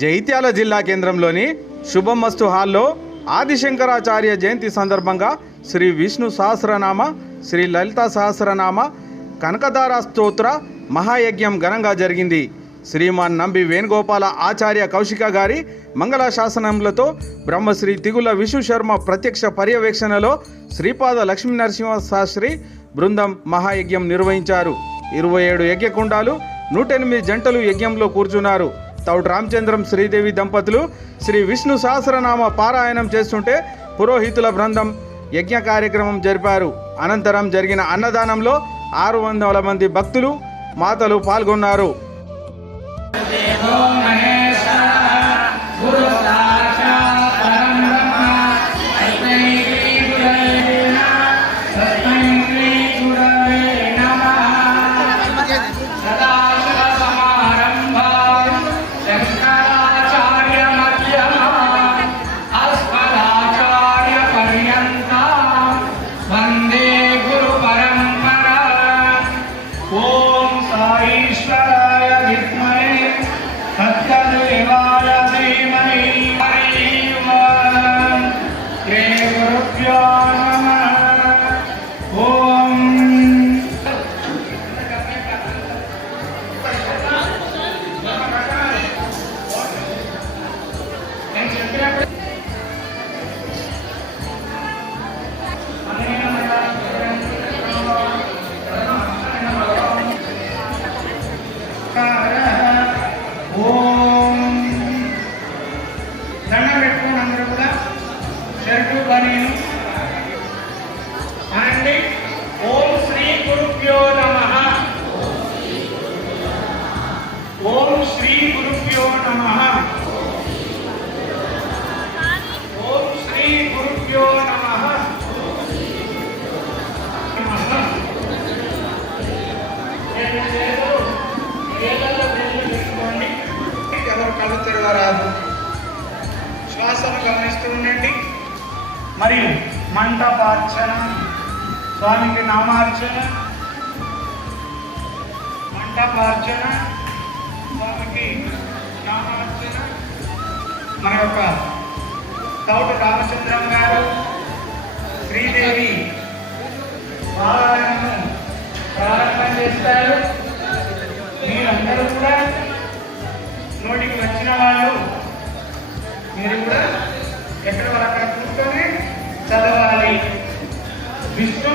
జైత్యాల జిల్లా కేంద్రంలోని శుభమస్తు హాల్లో ఆదిశంకరాచార్య జయంతి సందర్భంగా శ్రీ విష్ణు సహస్రనామ శ్రీ లలిత సహస్రనామ కనకదార స్తోత్ర మహాయజ్ఞం ఘనంగా జరిగింది. శ్రీమాన్ నంబి వేణుగోపాల ఆచార్య కౌశిక గారి మంగళ శాసనములతో బ్రహ్మశ్రీ తిగుల విష్ణు శర్మ ప్రత్యక్ష పర్యవేక్షణలో శ్రీపాద లక్ష్మీ నరసింహ శాస్త్రి బృందం మహాయజ్ఞం నిర్వహించారు. ఇరవై ఏడు యజ్ఞకుండాలు నూట ఎనిమిది జంటలు యజ్ఞంలో కూర్చున్నారు. తౌడు రామచంద్రం శ్రీదేవి దంపతులు శ్రీ విష్ణు సహస్రనామ పారాయణం చేస్తుంటే పురోహితుల బృందం యజ్ఞ కార్యక్రమం జరిపారు. అనంతరం జరిగిన అన్నదానంలో ఆరు వందల మంది భక్తులు మాతలు పాల్గొన్నారు. గురుభ్యో ఎవరు శ్వాసను గమనిస్తూ ఉండండి. మరియు మంటపార్చన స్వామికి నామార్చన మంటపార్చన స్వామికి నామార్చన మన యొక్క తౌట రామచంద్రం గారు శ్రీదేవి పారాయణను ప్రారంభం చేస్తారు. మీరందరూ కూడా నోటికి వచ్చిన వాళ్ళు మీరు కూడా ఎక్కడ వాళ్ళు అక్కడ కూర్చొని చదవాలి. విష్ణు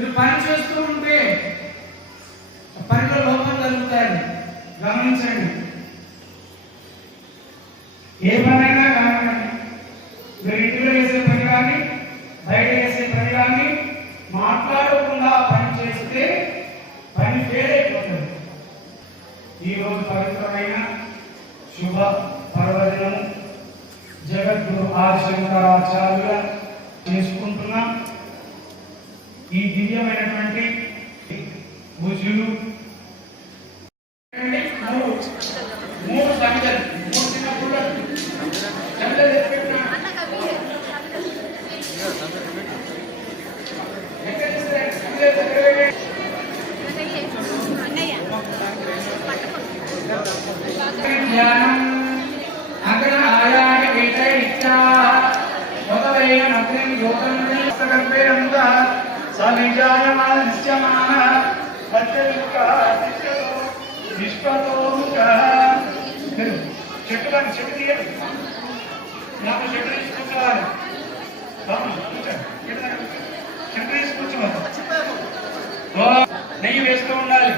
మీరు పని చేస్తూ ఉంటే పనిలో లోపం జరుగుతాయి గమనించండి. ఏ పనైనా కానివ్వండి. మీరు ఇంటిలో చేసే పని కానీ బయట చేసే పని కానీ మాట్లాడకుండా పని చేస్తే పని ఫెయిల్ అయిపోతుంది. ఈరోజు పవిత్రమైన శుభ పర్వదినము. జగద్గురు ఆశంకరాచార్యుల ఈ దివ్యమైనటువంటి పూజ్యులు ఒకవేళ మంత్రి యోగం సవిజాయమాన దృశ్యమాన మధ్యముఖ చెట్టు నాకు చెట్టు చెట్టు నెయ్యి వేస్తూ ఉండాలి.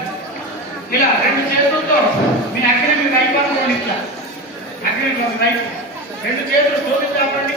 ఇలా రెండు చేతులతో మీ అగ్ని మీ రైట్ ఇట్లా. అగ్ని రైట్ రెండు చేతులు సోది కాపండి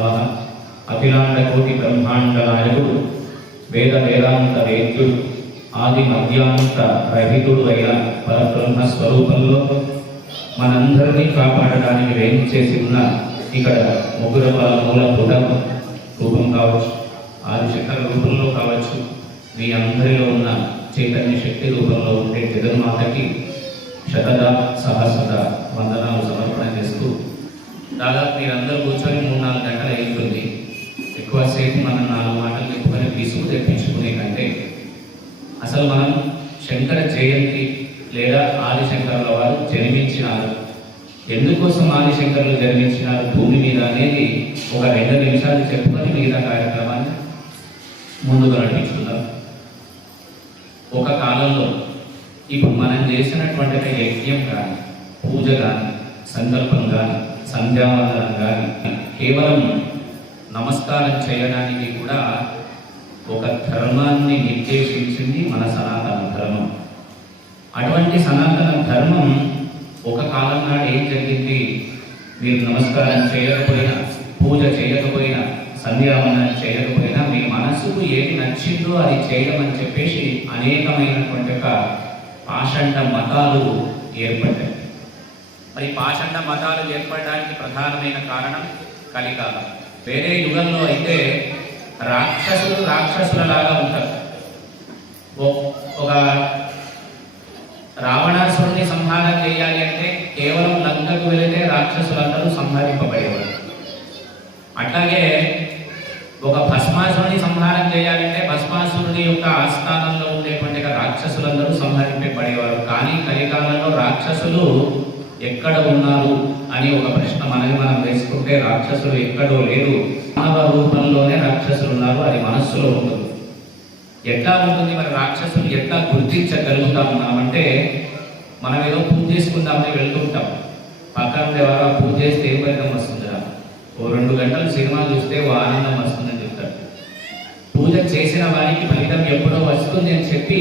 చరణారవిందాభ్యాం అఖిలాండ కోటి బ్రహ్మాండ నాయకుడు వేద వేదాంత వేద్యుడు ఆది మధ్యాంత రహితుడు అయిన పరబ్రహ్మ స్వరూపంలో మనందరినీ కాపాడడానికి వేయించేసి ఉన్న ఇక్కడ ముగ్గురు మూల పుటం రూపం కావచ్చు ఆదిశంకర రూపంలో కావచ్చు. మీ అందరిలో ఉన్న చైతన్య శక్తి రూపంలో ఉండే జగన్మాతకి శతద సహస్రద వందనాలు సమర్పణ చేస్తూ దాదాపు మీరందరూ కూర్చొని మూడు నాలుగు గంటలు అవుతుంది ఎక్కువసేపు మనం నాలుగు మాటలు చెప్పుకొని విసుగు తెప్పించుకునే కంటే అసలు మనం శంకర జయంతి లేదా ఆదిశంకరుల వారు జన్మించినారు. ఎందుకోసం ఆదిశంకరులు జన్మించినారు? భూమి మీద అనేది ఒక రెండు నిమిషాలు చెప్పుకొని మిగతా కార్యక్రమాన్ని ముందుకు నడిపించుకుందాం. ఒక కాలంలో ఇప్పుడు మనం చేసినటువంటి యజ్ఞం కానీ పూజ కానీ సంకల్పం కానీ సంధ్యావందనం కానీ కేవలం నమస్కారం చేయడానికి కూడా ఒక ధర్మాన్ని నిర్దేశించింది మన సనాతన ధర్మం. అటువంటి సనాతన ధర్మం ఒక కాలం నాడు ఏం జరిగింది? మీరు నమస్కారం చేయకపోయినా పూజ చేయకపోయినా సంధ్యావందనం చేయకపోయినా మీ మనసుకు ఏది నచ్చిందో అది చేయడం అని చెప్పేసి అనేకమైనటువంటి ఒక ఆషండ మతాలు ఏర్పడ్డాయి. మరి పాషండ మతాలు ఏర్పడడానికి ప్రధానమైన కారణం కలికాలం వేరే యుగంలో అయితే రాక్షసులు రాక్షసులలాగా ఉంటారు. ఓ- ఒక రావణాసురుని సంహారం చేయాలి అంటే కేవలం లంకకు వెళితే రాక్షసులందరూ సంహరింపబడేవారు. అట్లాగే ఒక భస్మాసురుని సంహారం చేయాలంటే భస్మాసురుని యొక్క ఆస్థానంలో ఉండేటువంటి రాక్షసులందరూ సంహరింపబడేవారు. కానీ కలికాలంలో రాక్షసులు ఎక్కడ ఉన్నారు అని ఒక ప్రశ్న మనకి మనం వేసుకుంటే రాక్షసులు ఎక్కడో లేరు. మానవ రూపంలోనే రాక్షసులు ఉన్నారు అది మనస్సులో ఉంటుంది. ఎట్లా ఉంటుంది మరి రాక్షసులు ఎట్లా గుర్తించగలుగుతాం మనమంటే మనం ఏదో పూజ చేసుకుందామని వెళ్తుంటాం. పక్కన ఎవరో పూజ చేస్తే ఏం ఫలితం వస్తుందిరా ఓ రెండు గంటలు సినిమా చూస్తే ఓ ఆనందం వస్తుందని చెప్తారు. పూజ చేసిన వారికి ఫలితం ఎప్పుడో వస్తుంది అని చెప్పి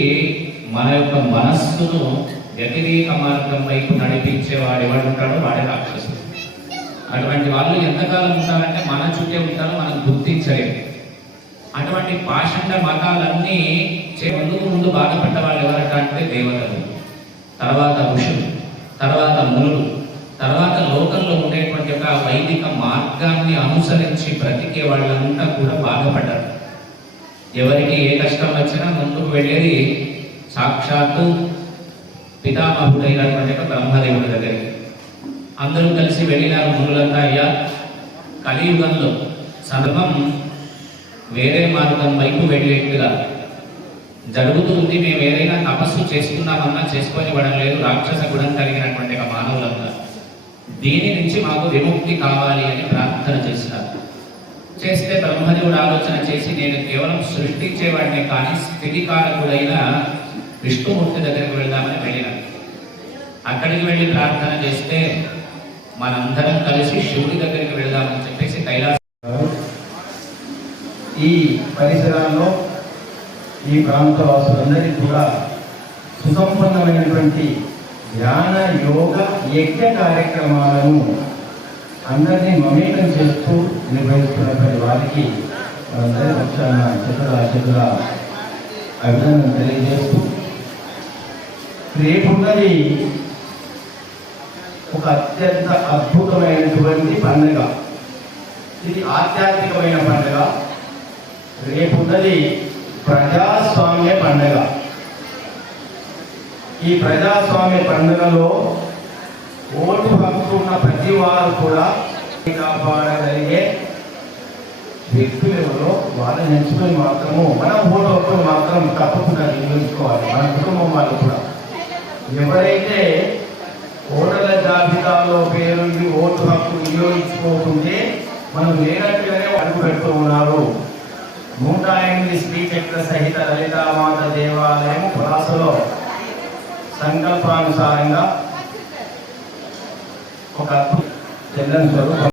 మన యొక్క మనస్సును వ్యతిరేక మార్గం వైపు నడిపించే వాడు ఎవడు వాడే రాక్షసుడు. అటువంటి వాళ్ళు ఎంతకాలం ఉంటారంటే మన చుట్టే ఉంటారో మనం గుర్తించలేదు అటువంటి పాషండ మతాలన్నీ చే- ముందు బాధపడ్డ వాళ్ళు ఎవరట అంటే దేవతలు. తర్వాత ఋషులు తర్వాత మునులు తర్వాత లోకంలో ఉండేటువంటి ఒక వైదిక మార్గాన్ని అనుసరించి బ్రతికే వాళ్ళంతా కూడా బాధపడ్డారు. ఎవరికి ఏ కష్టం వచ్చినా ముందుకు వెళ్ళేది సాక్షాత్తు పితామహుడైనటువంటి ఒక బ్రహ్మదేవుడి దగ్గరికి. అందరూ కలిసి వెళ్ళినారు మునులంతా అయ్యా కలియుగంలో సర్వం వేరే మార్గం వైపు వెళ్ళేట్టుగా జరుగుతూ ఉంది. మేము ఏదైనా తపస్సు చేసుకున్నామన్నా చేసుకోనివ్వడం లేదు. రాక్షస గుణం కలిగినటువంటి ఒక మానవులంతా దీని నుంచి మాకు విముక్తి కావాలి అని ప్రార్థన చేసినారు చేస్తే బ్రహ్మదేవుడు ఆలోచన చేసి నేను కేవలం సృష్టించేవాడిని కానీ స్థితికారకుడైన విష్ణుమూర్తి దగ్గరికి వెళ్దామని వెళ్ళినాను అక్కడికి వెళ్ళి ప్రార్థన చేస్తే మనందరం కలిసి శివుడి దగ్గరికి వెళ్దామని చెప్పేసి కైలాస ఈ పరిసరాల్లో ఈ ప్రాంత వాసులందరికీ కూడా సుసంపన్నమైనటువంటి ధ్యాన యోగ యజ్ఞ కార్యక్రమాలను అందరినీ మమేకం చేస్తూ నిర్వహిస్తున్నటువంటి వారికి అందరి పక్షాన చతుర చతుర అభినందన తెలియజేస్తూ రేపున్నది ఒక అత్యంత అద్భుతమైనటువంటి పండుగ. ఇది ఆధ్యాత్మికమైన పండుగ. రేపున్నది ప్రజాస్వామ్య పండుగ. ఈ ప్రజాస్వామ్య పండుగలో ఓటు హక్కు ఉన్న ప్రతి వారు కూడా కాపాడగలిగే వ్యక్తులు ఎవరో వాళ్ళని ఎంచుకొని మాత్రము మన ఓటు హక్కును మాత్రం తప్పకుండా వినియోగించుకోవాలి మన కుటుంబం వాళ్ళు కూడా. ఎవరైతే ఓటర్ల జాబితాలో పేరు ఇది ఓటు హక్కు వినియోగించుకోకుంటే మనం లేనట్టుగానే అడుగు పెడుతూ ఉన్నారు. నూట ఎనిమిది శ్రీచక్ర సహిత లలితామాత దేవాలయం పురాసలో సంకల్పానుసారంగా ఒక అద్భుత చెల్లని స్వరూపం